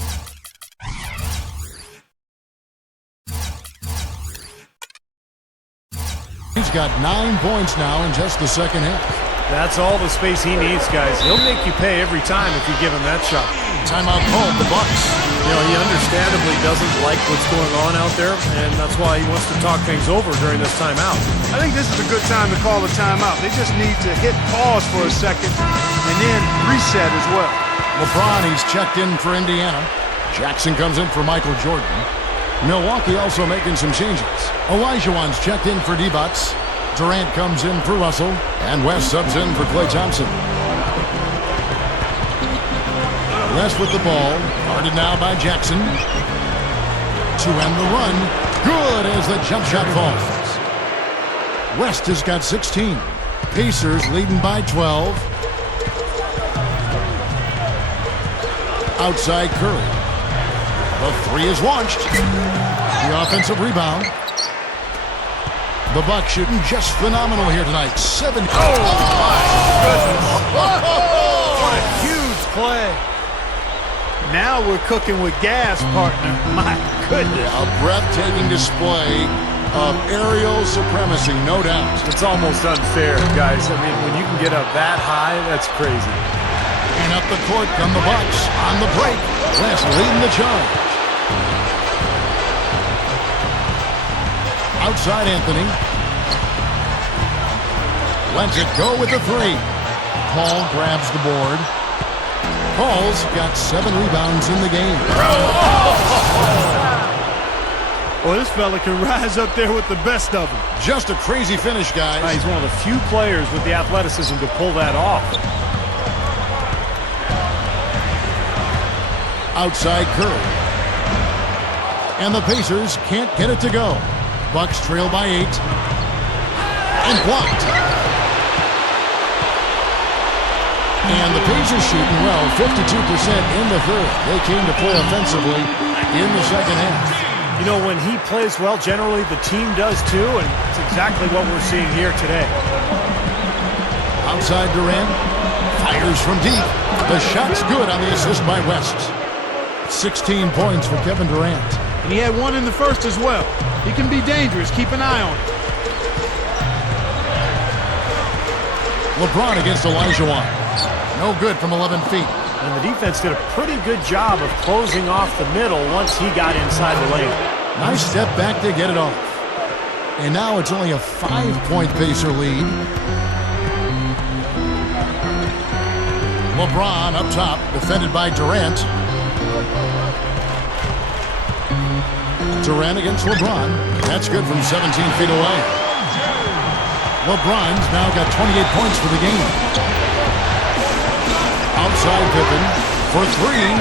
He's got 9 points now in just the second half. That's all the space he needs, guys. He'll make you pay every time if you give him that shot. Timeout called, the Bucks. You know, he understandably doesn't like what's going on out there, and that's why he wants to talk things over during this timeout. I think this is a good time to call a timeout. They just need to hit pause for a second and then reset as well. LeBron, he's checked in for Indiana. Jackson comes in for Michael Jordan. Milwaukee also making some changes. Olajuwon's checked in for D-Bucks. Durant comes in for Russell. And West subs in for Klay Thompson. West with the ball. Guarded now by Jackson. To end the run. Good as the jump shot falls. West has got 16. Pacers leading by 12. Outside Curry. The three is launched. The offensive rebound. The Bucks shooting just phenomenal here tonight. 7. Oh, my goodness. What a huge play. Now we're cooking with gas, partner. My goodness. A breathtaking display of aerial supremacy, no doubt. It's almost unfair, guys. I mean, when you can get up that high, that's crazy. And up the court come the Bucks on the break. West leading the charge. Outside Anthony. Lets it go with the three. Paul grabs the board. Paul's got 7 rebounds in the game. Well, this fella can rise up there with the best of them. Just a crazy finish, guys. He's one of the few players with the athleticism to pull that off. Outside Curry. And the Pacers can't get it to go. Bucks trail by 8. And blocked. And the Pacers shooting well, 52% in the third. They came to play offensively in the second half. You know, when he plays well, generally the team does too, and it's exactly what we're seeing here today. Outside Durant. Fires from deep. The shot's good on the assist by West. 16 points for Kevin Durant. And he had one in the first as well. He can be dangerous. Keep an eye on him. LeBron against Olajuwon. No good from 11 feet. And the defense did a pretty good job of closing off the middle once he got inside the lane. Nice step back to get it off. And now it's only a 5-point Pacer lead. LeBron up top, defended by Durant. Durant against LeBron. That's good from 17 feet away. LeBron's now got 28 points for the game. Outside Pippen for 3.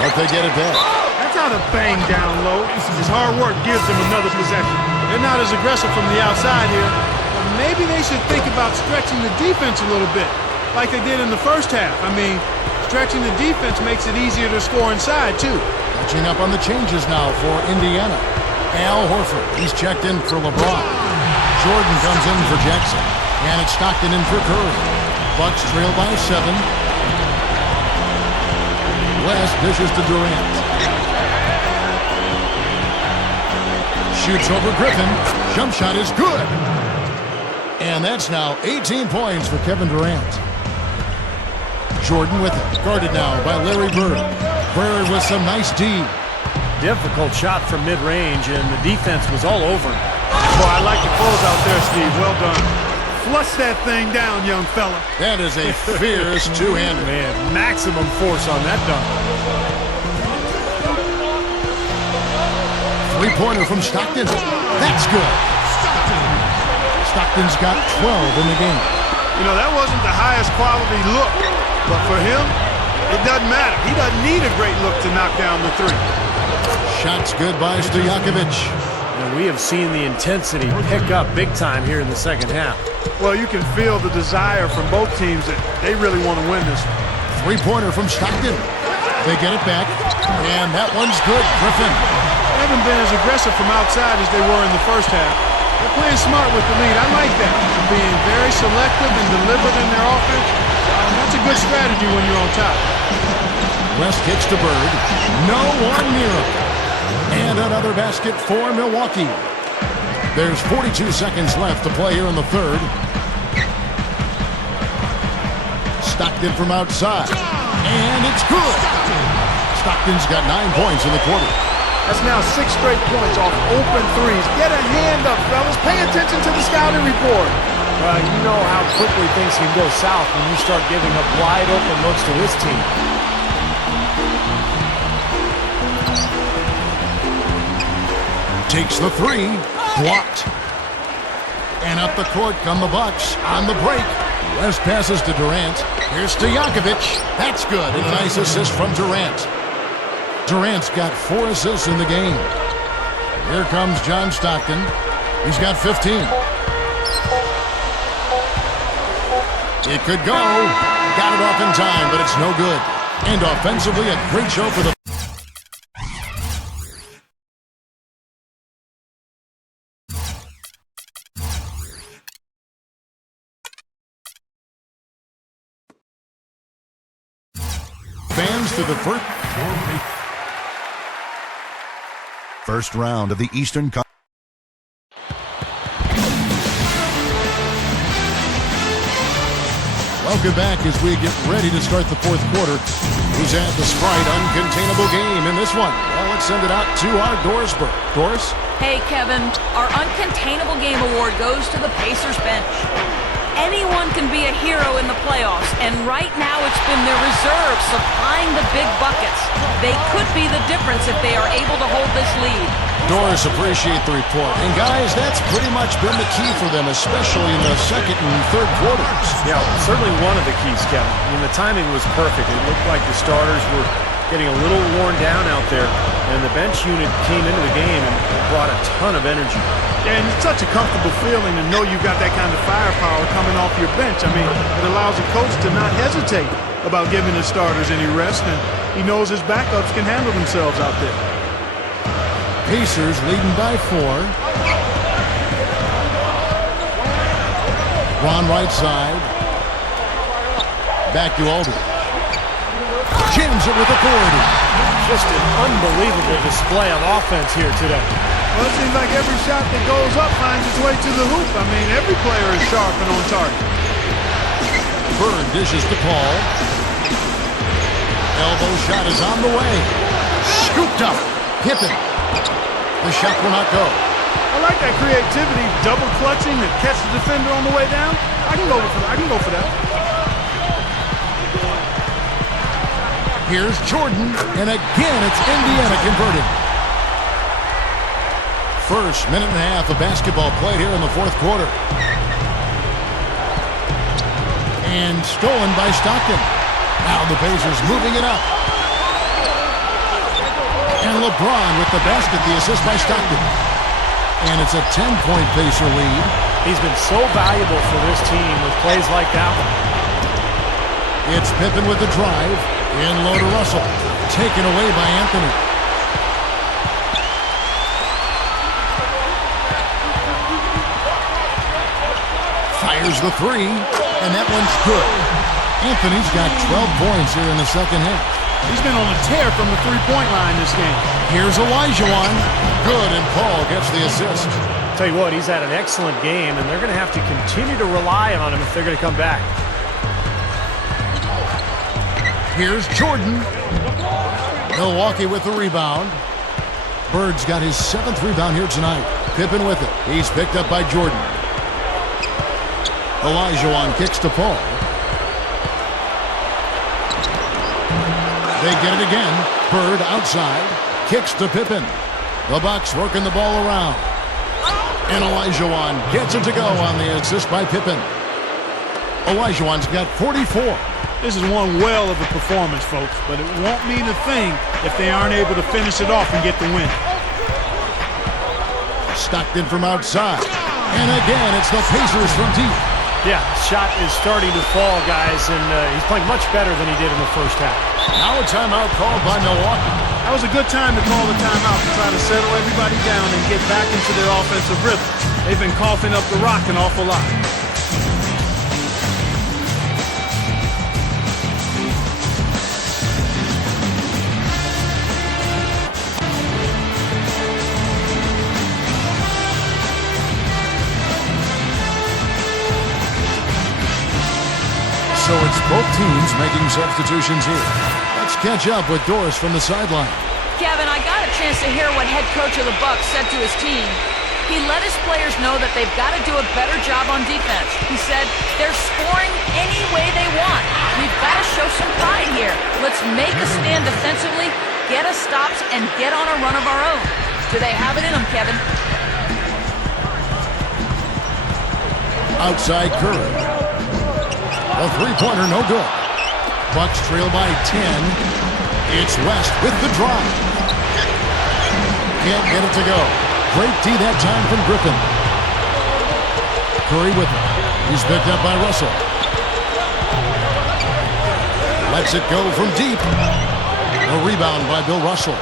But they get it back. That's how to bang down low. His hard work gives them another possession. They're not as aggressive from the outside here. But maybe they should think about stretching the defense a little bit, like they did in the first half. I mean, stretching the defense makes it easier to score inside, too. Catching up on the changes now for Indiana. Al Horford, he's checked in for LeBron. Jordan comes in for Jackson. And it's Stockton in for Curry. Bucks trail by 7. West dishes to Durant. Shoots over Griffin. Jump shot is good. And that's now 18 points for Kevin Durant. Jordan with it. Guarded now by Larry Bird. Bird with some nice D. Difficult shot from mid-range, and the defense was all over him. Boy, I like the close out there, Steve. Well done. Flush that thing down, young fella. That is a fierce two-hander. Man, maximum force on that dunk. Three-pointer from Stockton. That's good. Stockton's got 12 in the game. You know, that wasn't the highest quality look, but for him, it doesn't matter. He doesn't need a great look to knock down the 3. Shot's good by Stojakovic. And we have seen the intensity pick up big time here in the second half. Well, you can feel the desire from both teams that they really want to win this one. Three-pointer from Stockton. They get it back, and that one's good. Griffin. They haven't been as aggressive from outside as they were in the first half. They're playing smart with the lead. I like that. They're being very selective and deliberate in their offense. That's a good strategy when you're on top. West kicks to Bird. No one near him. And another basket for Milwaukee. There's 42 seconds left to play here in the third. Stockton from outside. And it's good. Stockton's got 9 points in the quarter. That's now 6 straight points off open threes. Get a hand up, fellas. Pay attention to the scouting report. You know how quickly things can go south when you start giving up wide open looks to this team. Takes the three. Blocked. And up the court come the Bucks on the break. West passes to Durant. Here's Stojakovic. That's good. And a nice assist from Durant. Durant's got 4 assists in the game. Here comes John Stockton. He's got 15. It could go. Got it off in time, but it's no good. And offensively, a great show for the fans to the First round of the Eastern Conference. Welcome back as we get ready to start the fourth quarter. Who's at the Sprite uncontainable game in this one? Well, let's send it out to our Dorisburg. Doris? Hey, Kevin, our uncontainable game award goes to the Pacers bench. Anyone can be a hero in the playoffs, and right now it's been their reserves supplying the big buckets. They could be the difference if they are able to hold this lead. Doris, appreciate the report. And guys, that's pretty much been the key for them, especially in the second and third quarters. Yeah, certainly one of the keys, Kevin. I mean, the timing was perfect. It looked like the starters were getting a little worn down out there, and the bench unit came into the game and brought a ton of energy. Yeah, and it's such a comfortable feeling to know you've got that kind of firepower coming off your bench. I mean, it allows a coach to not hesitate about giving his starters any rest, and he knows his backups can handle themselves out there. Pacers leading by 4. Ron right side. Back to Aldridge. Jams it with authority. Just an unbelievable display of offense here today. Well, it seems like every shot that goes up finds its way to the hoop. I mean, every player is sharp and on target. Bird dishes to Paul. Elbow shot is on the way. Scooped up. Pippen. The shot will not go. I like that creativity, double clutching to catch the defender on the way down. I can go for that. Here's Jordan, and again it's Indiana converting. First minute and a half of basketball played here in the fourth quarter. And stolen by Stockton. Now the Pacers moving it up. And LeBron with the basket, the assist by Stockton. And it's a 10-point Pacer lead. He's been so valuable for this team with plays like that one. It's Pippen with the drive. In low to Russell. Taken away by Anthony. Fires the three. And that one's good. Anthony's got 12 points here in the second half. He's been on a tear from the three-point line this game. Here's Olajuwon. Good, and Paul gets the assist. Tell you what, he's had an excellent game, and they're going to have to continue to rely on him if they're going to come back. Here's Jordan. Milwaukee with the rebound. Bird's got his 7th rebound here tonight. Pippen with it. He's picked up by Jordan. Olajuwon kicks to Paul. They get it again. Bird outside. Kicks to Pippen. The Bucks working the ball around. And Olajuwon gets it to go on the assist by Pippen. Olajuwon's got 44. This is one well of a performance, folks, but it won't mean a thing if they aren't able to finish it off and get the win. Stockton from outside. And again, it's the Pacers from deep. Yeah, shot is starting to fall, guys, and he's playing much better than he did in the first half. Now a timeout called by Milwaukee. That was a good time to call the timeout to try to settle everybody down and get back into their offensive rhythm. They've been coughing up the rock an awful lot. So it's both teams making substitutions here. Let's catch up with Doris from the sideline. Kevin, I got a chance to hear what head coach of the Bucks said to his team. He let his players know that they've got to do a better job on defense. He said, they're scoring any way they want. We've got to show some pride here. Let's make a stand defensively, get us stops, and get on a run of our own. Do they have it in them, Kevin? Outside Curry. A three-pointer, no good. Bucks trail by 10. It's West with the drive. Can't get it to go. Great D that time from Griffin. Curry with it. He's picked up by Russell. Lets it go from deep. A rebound by Bill Russell.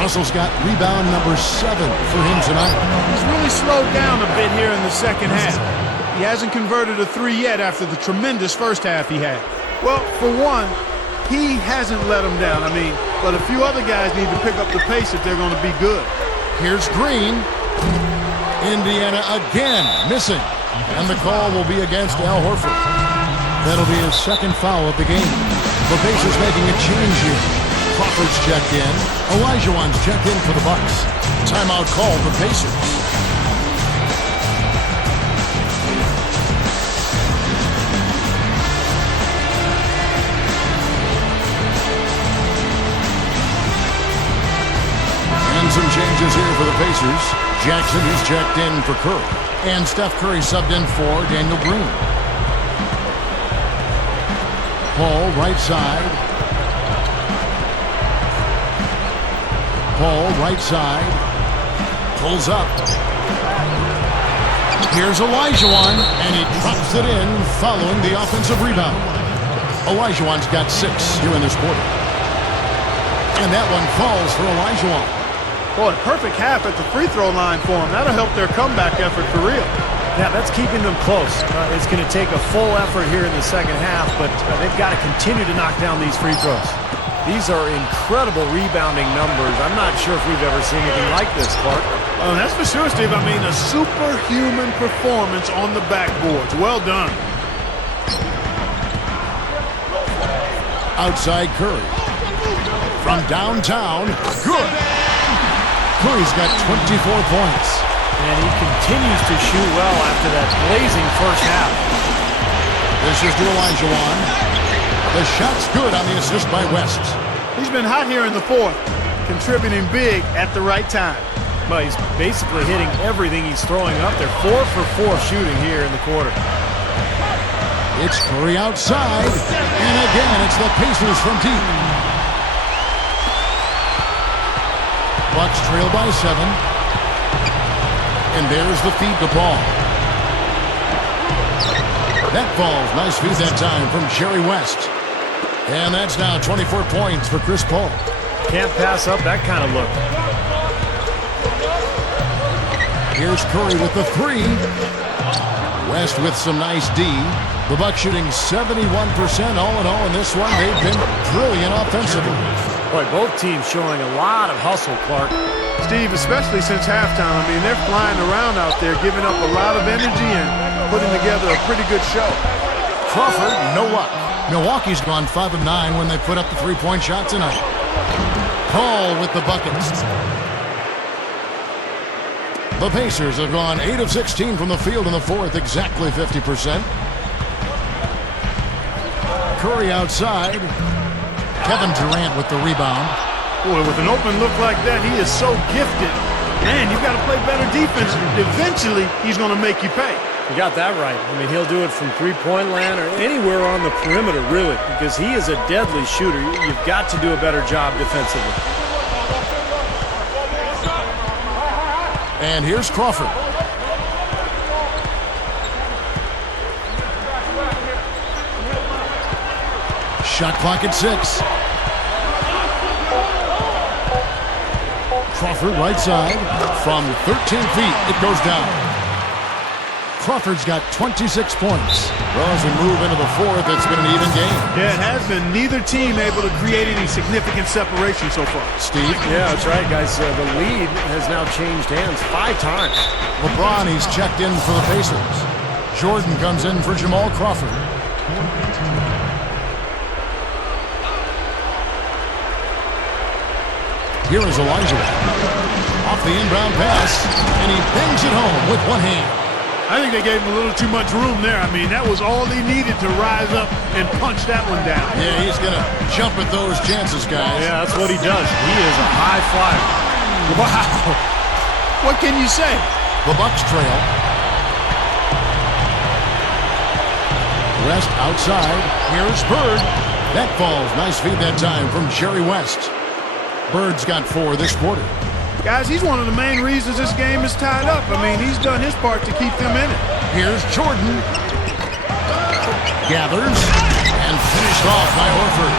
Russell's got rebound number 7 for him tonight. He's really slowed down a bit here in the second half. He hasn't converted a 3 yet after the tremendous first half he had. Well, for one, he hasn't let him down. But a few other guys need to pick up the pace if they're going to be good. Here's Green. Indiana again missing. And the call will be against Al Horford. That'll be his second foul of the game. The Pacers making a change here. Crawford's checked in. Olajuwon's checked in for the Bucks. Timeout call the Pacers. And some changes here for the Pacers. Jackson is checked in for Curry. And Steph Curry subbed in for Daniel Green. Paul, right side. Paul, right side. Pulls up. Here's Olajuwon, and he drops it in following the offensive rebound. Olajuwon's got 6 here in this quarter. And that one falls for Olajuwon. Boy, perfect half at the free throw line for him. That'll help their comeback effort for real. Yeah, that's keeping them close. It's going to take a full effort here in the second half, but they've got to continue to knock down these free throws. These are incredible rebounding numbers. I'm not sure if we've ever seen anything like this, Clark. Oh, that's for sure, Steve. A superhuman performance on the backboards. Well done. Outside Curry. From downtown, good. Curry's got 24 points. And he continues to shoot well after that blazing first half. This is to Olajuwon. The shot's good on the assist by West. He's been hot here in the fourth, contributing big at the right time. Well, he's basically hitting everything he's throwing up there. 4 for 4 shooting here in the quarter. It's Curry outside. And again, it's the Pacers from deep. Bucks trail by 7. And there's the feed to Paul. That falls. Nice feed that time from Jerry West. And that's now 24 points for Chris Paul. Can't pass up that kind of look. Here's Curry with the 3. West with some nice D. The Bucks shooting 71% all in all in this one. They've been brilliant offensively. Boy, both teams showing a lot of hustle, Clark. Steve, especially since halftime, they're flying around out there, giving up a lot of energy and putting together a pretty good show. Crawford, no luck. Milwaukee's gone 5 of 9 when they put up the three-point shot tonight. Paul with the buckets. The Pacers have gone 8 of 16 from the field in the fourth, exactly 50%. Curry outside. Kevin Durant with the rebound. Boy, with an open look like that, he is so gifted. Man, you've got to play better defense. Eventually, he's going to make you pay. You got that right. He'll do it from three-point land or anywhere on the perimeter, really, because he is a deadly shooter. You've got to do a better job defensively. And here's Crawford. Shot clock at 6. Crawford right side. From 13 feet, it goes down. Crawford's got 26 points. Well, as we move into the fourth, it's been an even game. Yeah, it has been. Neither team able to create any significant separation so far. Steve? Yeah, that's right, guys. The lead has now changed hands 5 times. LeBron, he's checked in for the Pacers. Jordan comes in for Jamal Crawford. Here is Elijah. Off the inbound pass, and he bangs it home with one hand. I think they gave him a little too much room there. I mean, that was all he needed to rise up and punch that one down. Yeah, he's going to jump at those chances, guys. Yeah, that's what he does. He is a high flyer. Wow. What can you say? The Bucks trail. West outside. Here's Bird. That falls. Nice feed that time from Jerry West. Bird's got 4 this quarter. Guys, he's one of the main reasons this game is tied up. I mean, he's done his part to keep them in it. Here's Jordan. Gathers. And finished off by Horford.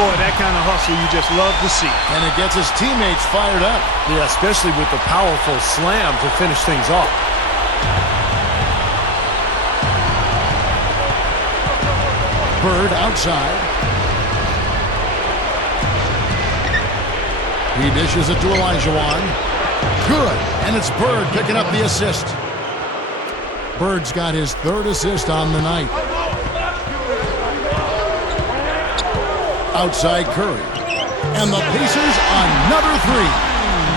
Boy, that kind of hustle you just love to see. And it gets his teammates fired up. Yeah, especially with the powerful slam to finish things off. Bird outside. He dishes it to Olajuwon. Good. And it's Bird picking up the assist. Bird's got his 3rd assist on the night. Outside Curry. And the Pacers another 3.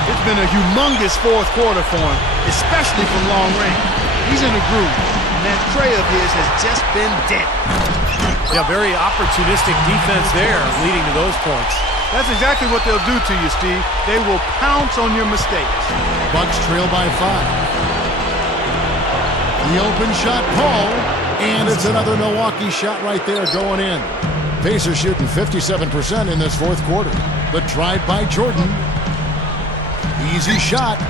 It's been a humongous 4th quarter for him, especially from long range. He's in a groove, and that tray of his has just been dead. Yeah, very opportunistic defense there, leading to those points. That's exactly what they'll do to you, Steve. They will pounce on your mistakes. Bucks trail by 5. The open shot, Paul, and it's another Milwaukee shot right there going in. Pacers shooting 57% in this 4th quarter. The drive by Jordan. Easy shot.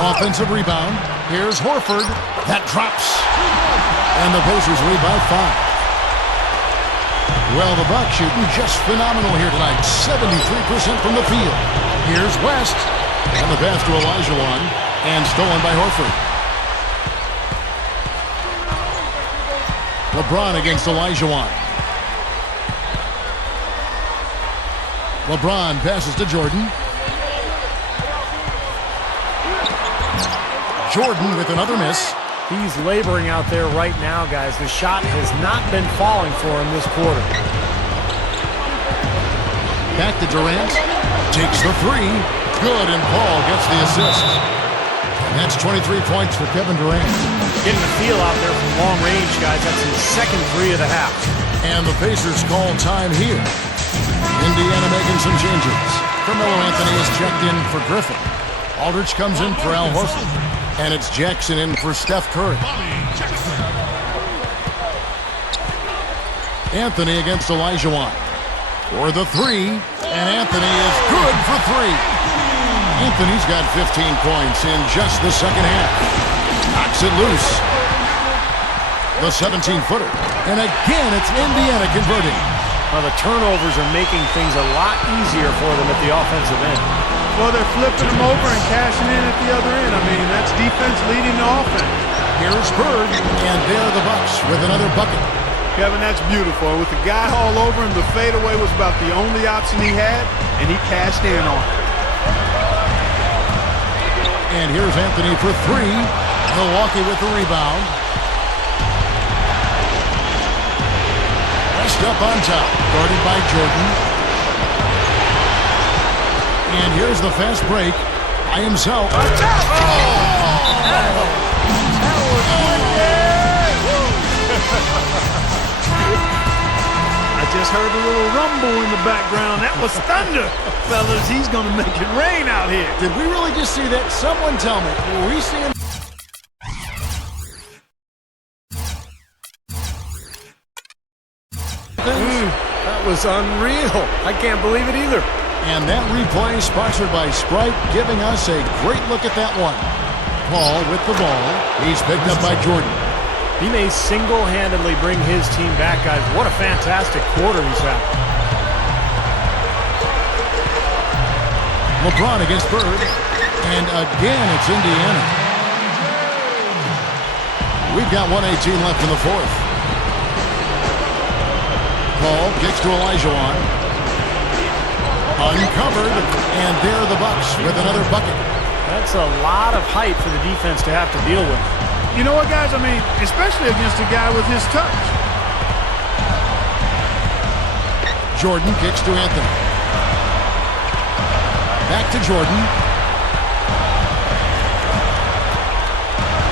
Offensive rebound. Here's Horford. That drops. And the Pacers lead by 5. Well, the Bucks shooting just phenomenal here tonight. 73% from the field. Here's West. And the pass to Olajuwon. And stolen by Horford. LeBron against Olajuwon. LeBron passes to Jordan. Jordan with another miss. He's laboring out there right now, guys. The shot has not been falling for him this quarter. Back to Durant. Takes the 3. Good, and Paul gets the assist. And that's 23 points for Kevin Durant. Getting the feel out there from long range, guys. That's his 2nd 3 of the half. And the Pacers call time here. Indiana making some changes. Carmelo Anthony is checked in for Griffin. Aldridge comes in for Al Horford. And it's Jackson in for Steph Curry. Anthony against Olajuwon. For the 3. And Anthony is good for 3. Anthony's got 15 points in just the 2nd half. Knocks it loose. The 17-footer. And again, it's Indiana converting. Well, the turnovers are making things a lot easier for them at the offensive end. Well, they're flipping them over and cashing in at the other end. I mean, that's defense leading the offense. Here's Bird, and there the Bucks with another bucket. Kevin, that's beautiful. With the guy all over him, the fadeaway was about the only option he had, and he cashed in on it. And here's Anthony for 3. Milwaukee with the rebound. West up on top, guarded by Jordan. And here's the fast break by himself. I just heard a little rumble in the background. That was thunder. Fellas, he's going to make it rain out here. Did we really just see that? Someone tell me. Were we seeing... That was unreal. I can't believe it either. And that replay sponsored by Sprite, giving us a great look at that one. Paul with the ball. He's picked up by Jordan. He may single-handedly bring his team back, guys. What a fantastic quarter he's had. LeBron against Bird. And again, it's Indiana. We've got 1:18 left in the 4th. Paul kicks to Olajuwon. Uncovered, and there the Bucks with another bucket. That's a lot of height for the defense to have to deal with. You know what, guys? I mean, especially against a guy with his touch. Jordan kicks to Anthony. Back to Jordan.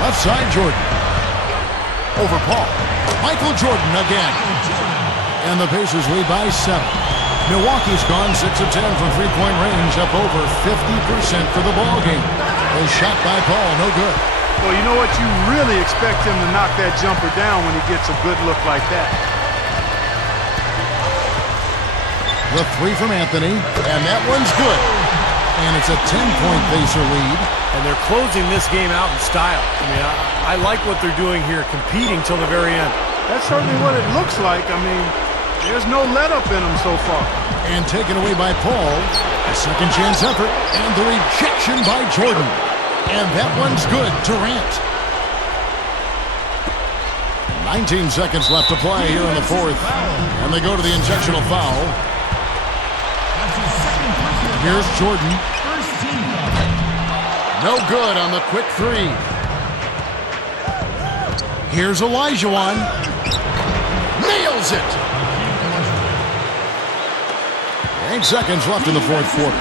Left side, Jordan. Over Paul. Michael Jordan again. And the Pacers lead by 7. Milwaukee's gone 6 of 10 from three-point range, up over 50% for the ball game. A shot by Paul, no good. Well, you know what? You really expect him to knock that jumper down when he gets a good look like that. The three from Anthony, and that one's good. And it's a 10-point Pacer lead. And they're closing this game out in style. I mean, I like what they're doing here, competing till the very end. That's certainly what it looks like. I mean, there's no let-up in them so far. And taken away by Paul. A second chance effort, and the rejection by Jordan. And that one's good, Durant. 19 seconds left to play here in the fourth. And they go to the intentional foul. Here's Jordan. No good on the quick three. Here's Olajuwon. Nails it. 8 seconds left in the fourth quarter.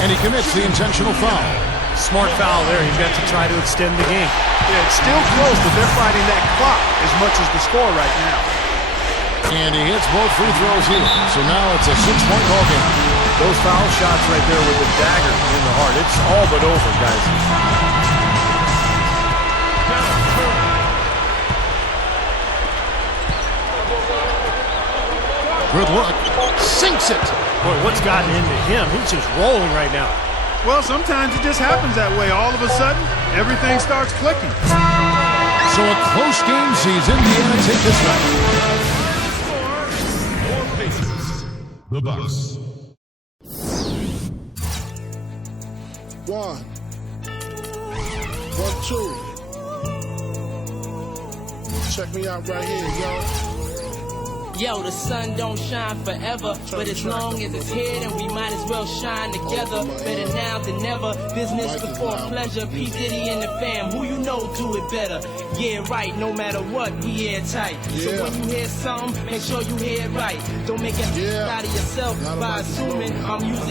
And he commits the intentional foul. Smart foul there. He's got to try to extend the game. Yeah, it's still close, but they're fighting that clock as much as the score right now. And he hits both free throws here. So now it's a 6-point ball game. Those foul shots right there with the dagger in the heart. It's all but over, guys. Good look. Sinks it. Boy, what's gotten into him? He's just rolling right now. Well, sometimes it just happens that way. All of a sudden, everything starts clicking. So a close game sees Indiana take this one. The Bucks. 1, 2. Check me out right here, yo. Yo, the sun don't shine forever, but as long as it's here, then we might as well shine together. Better now than never, business before pleasure. P. Diddy and the fam, who you know do it better. Yeah, right, no matter what, we airtight. So when you hear something, make sure you hear it right. Don't make it out of yourself by assuming I'm using